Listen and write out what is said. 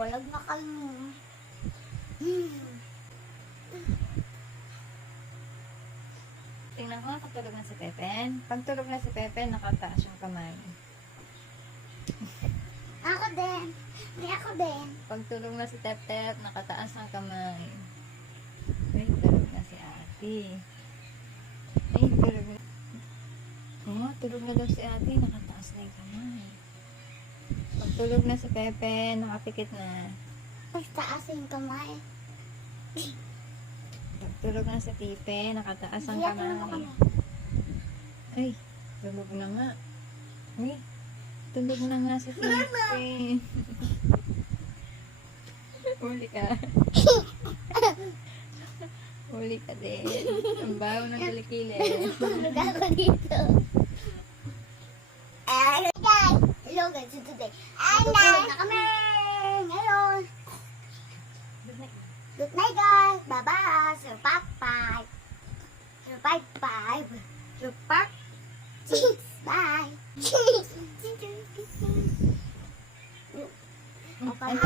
walag na kalmo. Tingnan ko, nakatulog na si Pepen. Pag tulog na si Pepen, nakataas yung kamay. Ako din. May ako din. Pag tulog na si Tep-Tep, nakataas ang kamay. Ay, tulog na si Ate. Ay, tulog na. Oh, tulog na daw si Ate, nakataas na yung kamay. Pag tulog na si Pepe, nakapikit na. Mas taas yung kamay. Pag tulog na si Tipe, nakataas ang Hindi ako kamay. naman. Ay, tulog na nga. Ay, tulog na nga si Tipe. Huli ka. Huli ka din. Ang baho ng kilikili. Tulog ako dito. Guys! Hello guys, so today. Tulog na kami! Ngayon! Good night guys! Bye-bye! Sir Pop-Pipe! Sir Pipe-Pipe! Sir Pop! Cheeks! Bye! Ay,